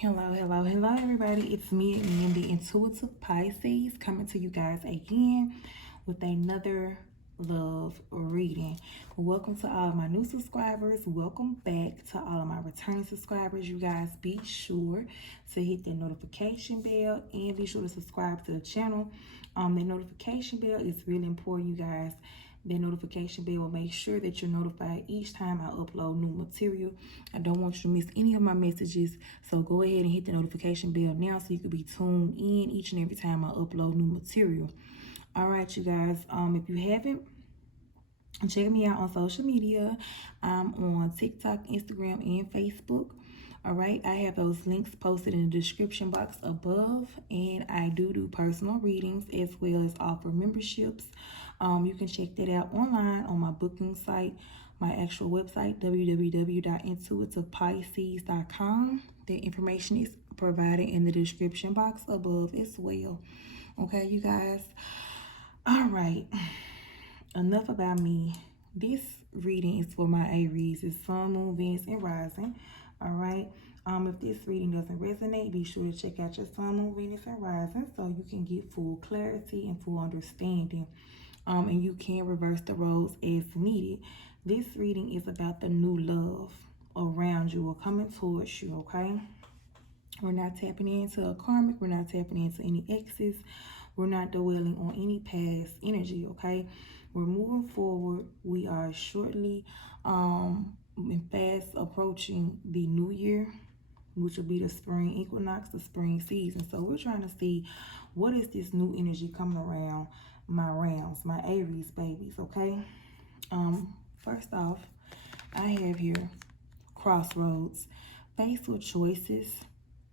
Hello, everybody. It's me again, the Intuitive Pisces, coming to you guys again with another love reading. Welcome to all of my new subscribers. Welcome back to all of my returning subscribers. You guys be sure to hit the notification bell and be sure to subscribe to the channel. The notification bell is really important, you guys. The notification bell will make sure that you're notified each time I upload new material. I don't want you to miss any of my messages, so go ahead and hit the notification bell now so you can be tuned in each and every time I upload new material. All right, you guys, if you haven't, check me out on social media. I'm on TikTok, Instagram, and Facebook. All right, I have those links posted in the description box above, and I do personal readings as well as offer memberships. You can check that out online on my booking site, my actual website, www.intuitivepisces.com. The information is provided in the description box above as well. Okay, you guys. All right, enough about me. This reading is for my Aries. It's Sun, Moon, Venus, and Rising. All right. If this reading doesn't resonate, be sure to check out your Sun, Moon, Venus, and Rising so you can get full clarity and full understanding. And you can reverse the roles as needed. This reading is about the new love around you or coming towards you, okay? We're not tapping into a karmic. We're not tapping into any exes. We're not dwelling on any past energy, okay? We're moving forward. We are shortly fast approaching the new year, which will be the spring equinox, the spring season. So we're trying to see what is this new energy coming around my rounds, my Aries babies, okay? First off, I have here crossroads, faced with choices,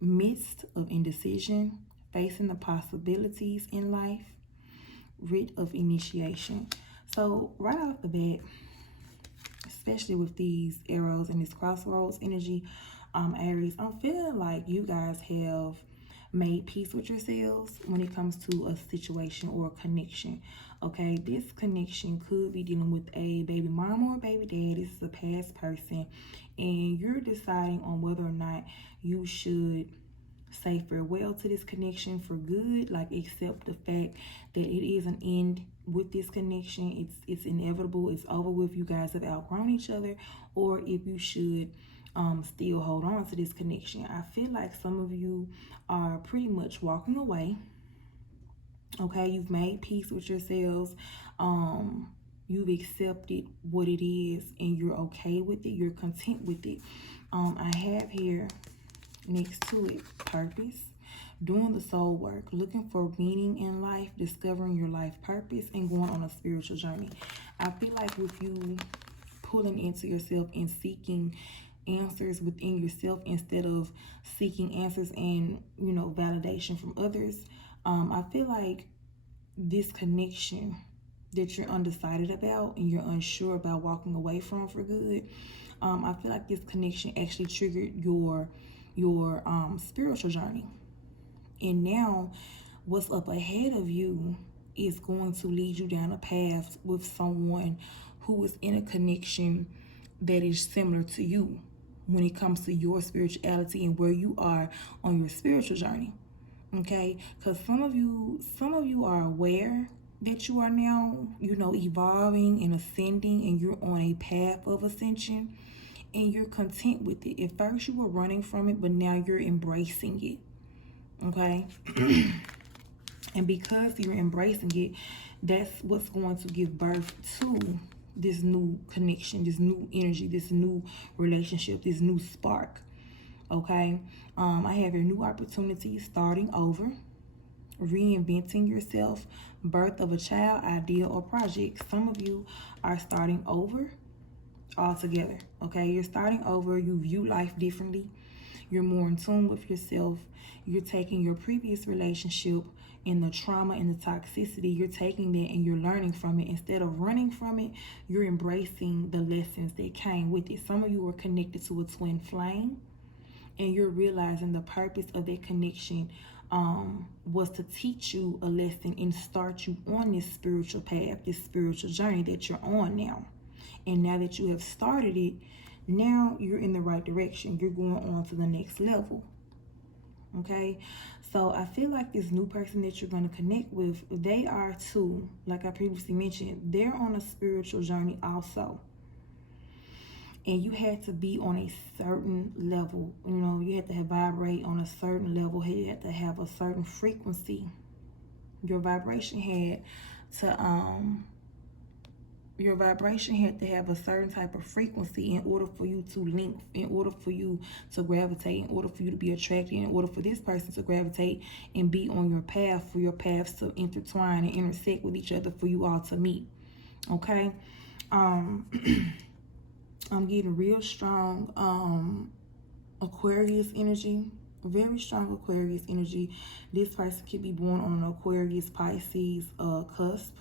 midst of indecision, facing the possibilities in life, writ of initiation. So right off the bat, especially with these arrows and this crossroads energy, Aries, I'm feeling like you guys have made peace with yourselves when it comes to a situation or a connection. Okay, this connection could be dealing with a baby mama or baby dad. This is a past person, and you're deciding on whether or not you should say farewell to this connection for good, like accept the fact that it is an end with this connection. It's inevitable, it's over with, you guys have outgrown each other, or if you should still hold on to this connection. I feel like some of you are pretty much walking away. Okay, you've made peace with yourselves. You've accepted what it is and you're okay with it, you're content with it. I have here next to it purpose, doing the soul work, looking for meaning in life, discovering your life purpose, and going on a spiritual journey. I feel like with you pulling into yourself and seeking answers within yourself instead of seeking answers and validation from others, I feel like this connection that you're undecided about and you're unsure about walking away from for good, I feel like this connection actually triggered your spiritual journey, and now what's up ahead of you is going to lead you down a path with someone who is in a connection that is similar to you when it comes to your spirituality and where you are on your spiritual journey. Okay, because some of you are aware that you are now evolving and ascending, and you're on a path of ascension, and you're content with it. At first you were running from it, but now you're embracing it. Okay. And because you're embracing it, that's what's going to give birth to this new connection, this new energy, this new relationship, this new spark. Okay. I have your new opportunity, starting over, reinventing yourself, birth of a child, idea, or project. Some of you are starting over altogether. Okay, you're starting over. You view life differently. You're more in tune with yourself. You're taking your previous relationship and the trauma and the toxicity, you're taking that and you're learning from it. Instead of running from it, you're embracing the lessons that came with it. Some of you are connected to a twin flame, and you're realizing the purpose of that connection was to teach you a lesson and start you on this spiritual path, this spiritual journey that you're on now. And now that you have started it, now you're in the right direction. You're going on to the next level. Okay, so I feel like this new person that you're going to connect with, they are too, like I previously mentioned, they're on a spiritual journey also. And you had to be on a certain level. You know, you had to have vibrate on a certain level. You had to have a certain frequency. Your vibration had to your vibration had to have a certain type of frequency in order for you to link, in order for you to gravitate, in order for you to be attracted, in order for this person to gravitate and be on your path, for your paths to intertwine and intersect with each other, for you all to meet. Okay. um I'm getting real strong Aquarius energy, very strong Aquarius energy. This person could be born on an Aquarius Pisces cusp.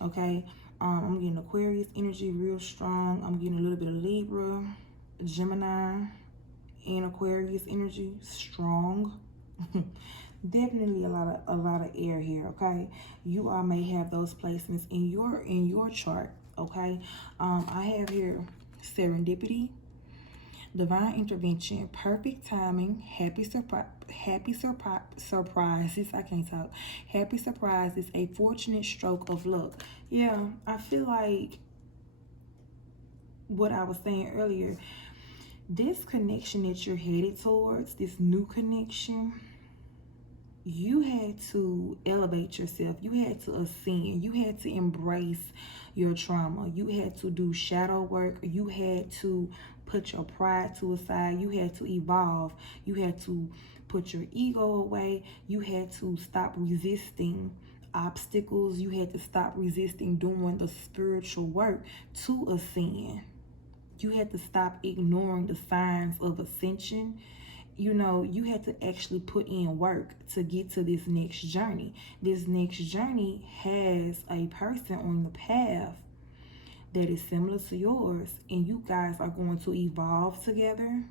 Okay, I'm getting Aquarius energy real strong. I'm getting a little bit of Libra, Gemini, and Aquarius energy strong. Definitely a lot of air here. Okay, you all may have those placements in your chart. Okay, I have here serendipity, divine intervention, perfect timing, surprises. I can't talk. Happy surprises, a fortunate stroke of luck. Yeah, I feel like what I was saying earlier, this connection that you're headed towards, this new connection, you had to elevate yourself. You had to ascend. You had to embrace your trauma. You had to do shadow work. You had to put your pride to a side. You had to evolve. You had to put your ego away. You had to stop resisting obstacles. You had to stop resisting doing the spiritual work to ascend. You had to stop ignoring the signs of ascension. You know, you had to actually put in work to get to this next journey. This next journey has a person on the path that is similar to yours, and you guys are going to evolve together.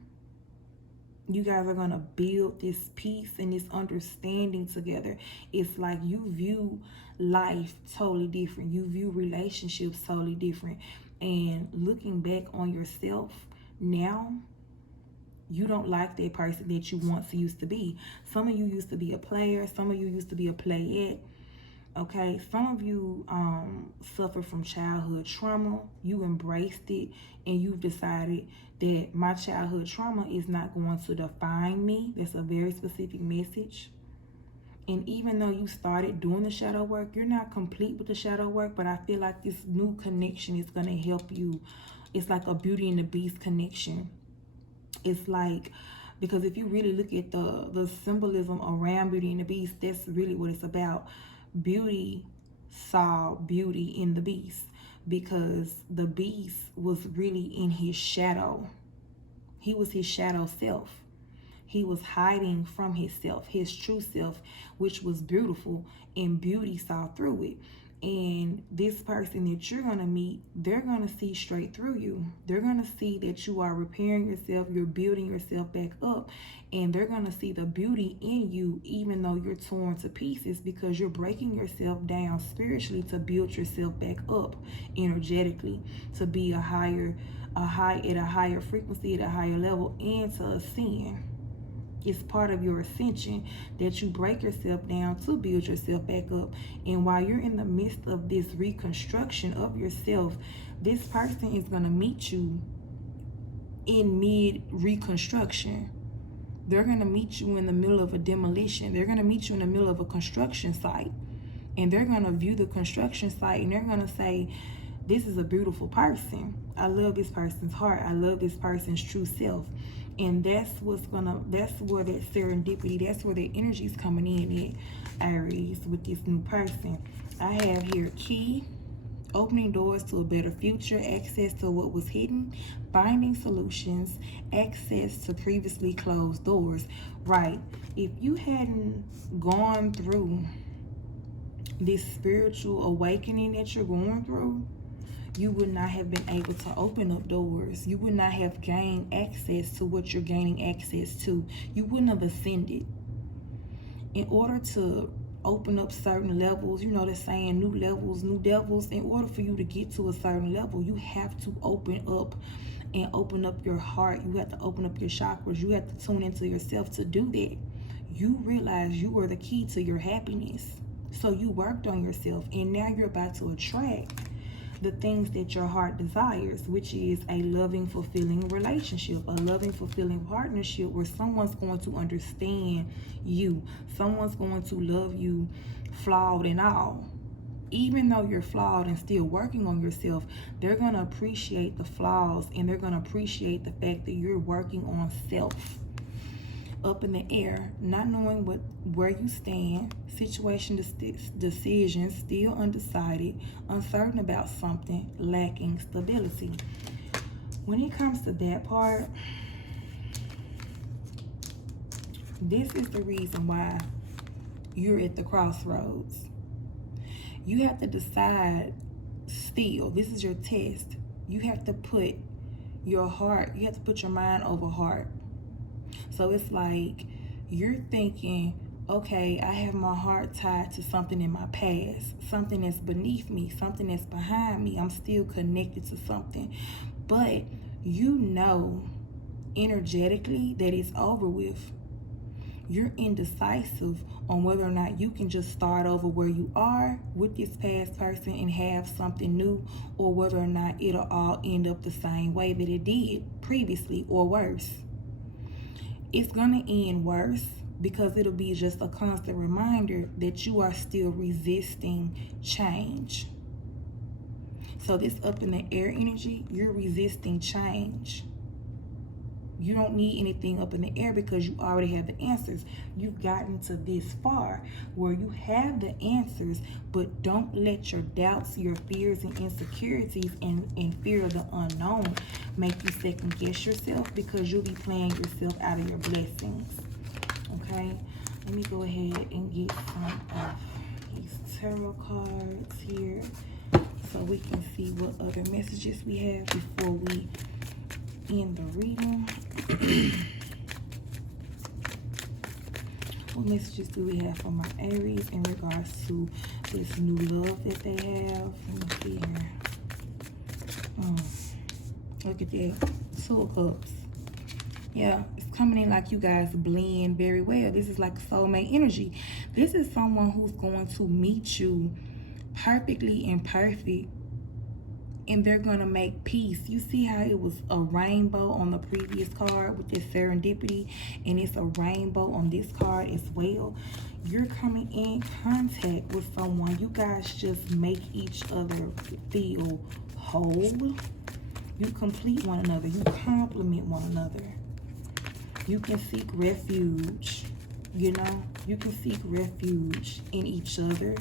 You guys are going to build this peace and this understanding together. It's like you view life totally different. You view relationships totally different. And looking back on yourself now, you don't like that person that you once used to be. Some of you used to be a player. Some of you used to be a playette. Okay, some of you suffer from childhood trauma. You embraced it and you've decided that my childhood trauma is not going to define me. That's a very specific message. And even though you started doing the shadow work, you're not complete with the shadow work, but I feel like this new connection is going to help you. It's like a Beauty and the Beast connection. It's like, because if you really look at the symbolism around Beauty and the Beast, that's really what it's about. Beauty saw beauty in the beast because the beast was really in his shadow. He was his shadow self. He was hiding from himself, his true self, which was beautiful, and beauty saw through it. And this person that you're going to meet, they're going to see straight through you. They're going to see that you are repairing yourself, you're building yourself back up, and they're going to see the beauty in you even though you're torn to pieces, because you're breaking yourself down spiritually to build yourself back up energetically, to be at a higher frequency, at a higher level, and to ascend. It's part of your ascension that you break yourself down to build yourself back up. And while you're in the midst of this reconstruction of yourself, this person is going to meet you in mid-reconstruction. They're going to meet you in the middle of a demolition. They're going to meet you in the middle of a construction site. And they're going to view the construction site and they're going to say, this is a beautiful person. I love this person's heart. I love this person's true self. And that's where that serendipity, that's where the energy is coming in at, Aries, with this new person. I have here key, opening doors to a better future, access to what was hidden, finding solutions, access to previously closed doors. Right. If you hadn't gone through this spiritual awakening that you're going through, you would not have been able to open up doors. You would not have gained access to what you're gaining access to. You wouldn't have ascended. In order to open up certain levels, you know, they're saying new levels, new devils. In order for you to get to a certain level, you have to open up and open up your heart. You have to open up your chakras. You have to tune into yourself to do that. you realize you were the key to your happiness. So you worked on yourself, and now you're about to attract the things that your heart desires, which is a loving, fulfilling relationship, a loving, fulfilling partnership where someone's going to understand you. Someone's going to love you, flawed and all. Even though you're flawed and still working on yourself, they're going to appreciate the flaws, and they're going to appreciate the fact that you're working on self. Up in the air, not knowing where you stand, decisions, still undecided, uncertain about something, lacking stability. When it comes to that part, this is the reason why you're at the crossroads. You have to decide still. This is your test. You have to put your heart, you have to put your mind over heart. So it's like you're thinking, okay, I have my heart tied to something in my past, something that's beneath me, something that's behind me. I'm still connected to something. But you know energetically that it's over with. You're indecisive on whether or not you can just start over where you are with this past person and have something new, or whether or not it'll all end up the same way that it did previously or worse. It's going to end worse because it'll be just a constant reminder that you are still resisting change. So this up in the air energy, you're resisting change. You don't need anything up in the air because you already have the answers. You've gotten to this far where you have the answers, but don't let your doubts, your fears and insecurities and fear of the unknown make you second guess yourself, because you'll be playing yourself out of your blessings. Okay, let me go ahead and get some of these tarot cards here so we can see what other messages we have before we end the reading. What messages do we have for my Aries in regards to this new love that they have? Let me see here. Look at that. 2 of Cups. Yeah, it's coming in like you guys blend very well. This is like soulmate energy. This is someone who's going to meet you perfectly imperfect, and they're going to make peace. You see how it was a rainbow on the previous card with this serendipity, and it's a rainbow on this card as well. You're coming in contact with someone. You guys just make each other feel whole. You complete one another. You complement one another. You can seek refuge. You know, you can seek refuge in each other.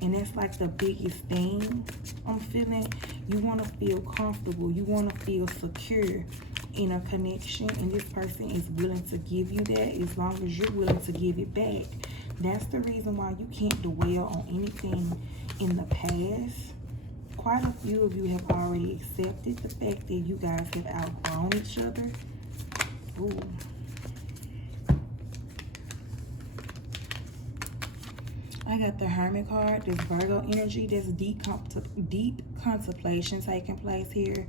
And that's like the biggest thing I'm feeling. You want to feel comfortable. You want to feel secure in a connection. And this person is willing to give you that as long as you're willing to give it back. That's the reason why you can't dwell on anything in the past. Quite a few of you have already accepted the fact that you guys have outgrown each other. Ooh. I got the Hermit card. This Virgo energy. There's deep contemplation taking place here.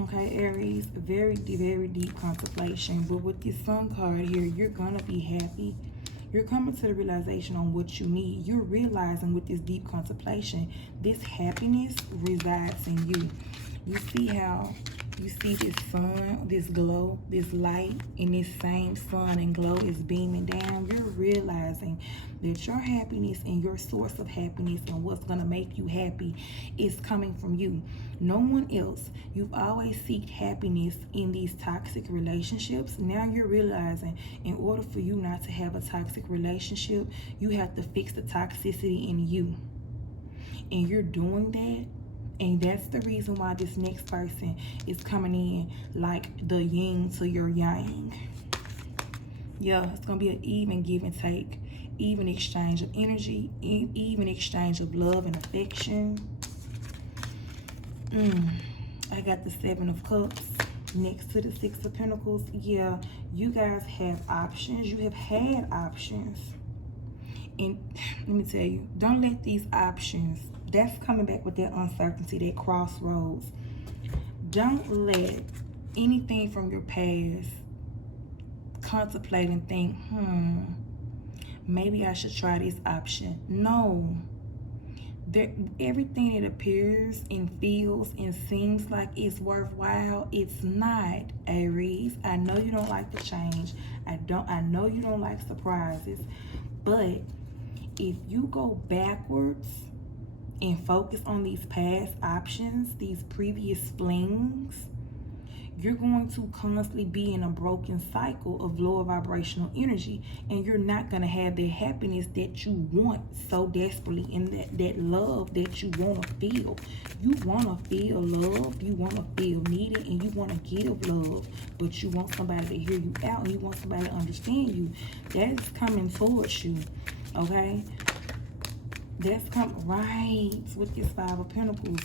Okay, Aries, very deep contemplation. But with this Sun card here, you're gonna be happy. You're coming to the realization on what you need. You're realizing with this deep contemplation, this happiness resides in you. You see how you see this sun, this glow, this light, and this same sun and glow is beaming down. You're realizing that your happiness and your source of happiness and what's going to make you happy is coming from you. No one else. You've always sought happiness in these toxic relationships. Now you're realizing in order for you not to have a toxic relationship, you have to fix the toxicity in you. And you're doing that. And that's the reason why this next person is coming in like the yin to your yang. Yeah, it's going to be an even give and take, even exchange of energy, even exchange of love and affection. I got the 7 of Cups next to the 6 of Pentacles. Yeah, you guys have options. You have had options. And let me tell you, don't let these options, that's coming back with that uncertainty, that crossroads. Don't let anything from your past contemplate and think, maybe I should try this option. No. Everything that appears and feels and seems like it's worthwhile, it's not, Aries. I know you don't like the change. I know you don't like surprises. But if you go backwards and focus on these past options, these previous flings, you're going to constantly be in a broken cycle of lower vibrational energy, and you're not going to have the happiness that you want so desperately, and that love that you want to feel. You want to feel love, you want to feel needed, and you want to give love, but you want somebody to hear you out, and you want somebody to understand you. That is coming towards you, okay? That's coming right with this Five of Pentacles.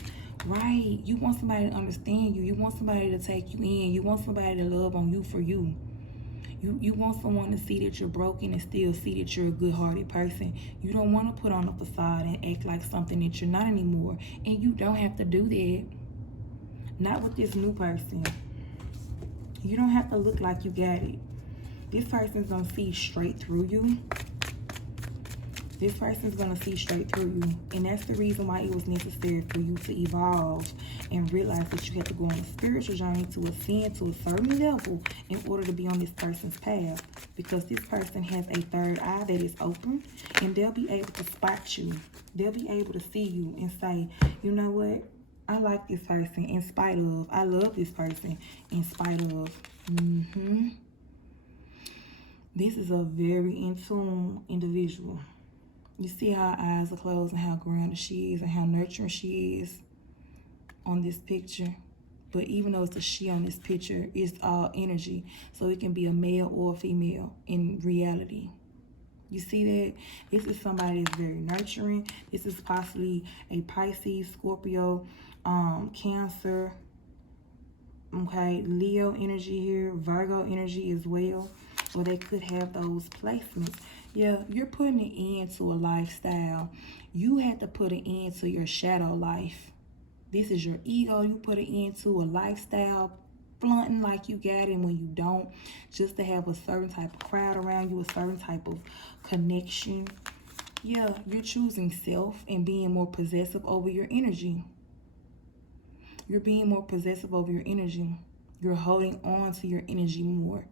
Right, you want somebody to understand you. You want somebody to take you in. You want somebody to love on you for you. You want someone to see that you're broken and still see that you're a good-hearted person. You don't want to put on a facade and act like something that you're not anymore. And you don't have to do that. Not with this new person. You don't have to look like you got it. This person's going to see straight through you. This person's going to see straight through you. And that's the reason why it was necessary for you to evolve and realize that you have to go on a spiritual journey to ascend to a certain level in order to be on this person's path. Because this person has a third eye that is open, and they'll be able to spot you. They'll be able to see you and say, you know what? I like this person in spite of. I love this person in spite of. This is a very in tune individual. You see how her eyes are closed and how grounded she is and how nurturing she is on this picture. But even though it's a she on this picture, it's all energy. So it can be a male or a female in reality. You see that? This is somebody that's very nurturing. This is possibly a Pisces, Scorpio, Cancer, okay, Leo energy here, Virgo energy as well. Or they could have those placements. Yeah, you're putting an end to a lifestyle. You had to put an end to your shadow life. This is your ego. You put an end to a lifestyle, flaunting like you got it when you don't, just to have a certain type of crowd around you, a certain type of connection. Yeah, you're choosing self and being more possessive over your energy. You're being more possessive over your energy. You're holding on to your energy more.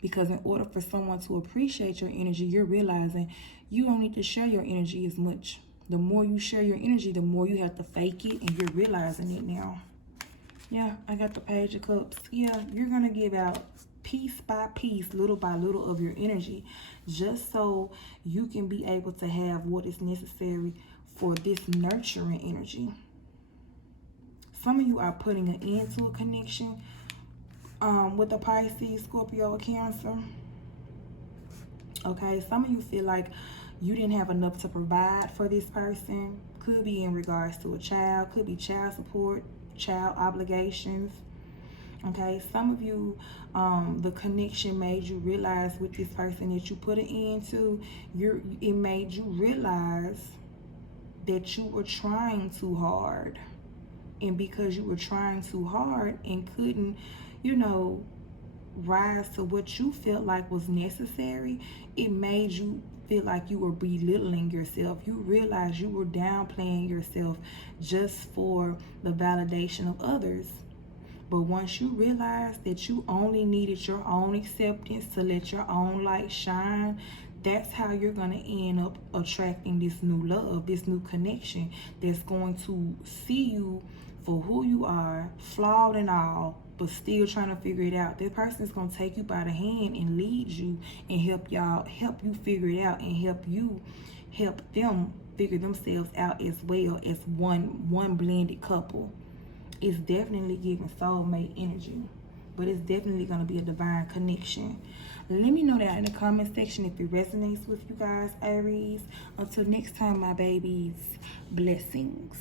Because in order for someone to appreciate your energy, you're realizing you don't need to share your energy as much. The more you share your energy, the more you have to fake it, and you're realizing it now. Yeah, I got the Page of Cups. Yeah, you're going to give out piece by piece, little by little of your energy, just so you can be able to have what is necessary for this nurturing energy. Some of you are putting an end to a connection with the Pisces, Scorpio, or Cancer. Okay, some of you feel like you didn't have enough to provide for this person. Could be in regards to a child, could be child support, child obligations. Okay, some of you, the connection made you realize with this person that you put an end to, it made you realize that you were trying too hard. And because you were trying too hard and couldn't, you know, rise to what you felt like was necessary, it made you feel like you were belittling yourself. You realized you were downplaying yourself just for the validation of others. But once you realized that you only needed your own acceptance to let your own light shine, that's how you're going to end up attracting this new love, this new connection that's going to see you for who you are, flawed and all, but still trying to figure it out. That person is going to take you by the hand and lead you and help you figure it out, and help them figure themselves out as well as one blended couple. It's definitely giving soulmate energy, but it's definitely going to be a divine connection. Let me know that in the comment section if it resonates with you guys, Aries. Until next time, my babies, blessings.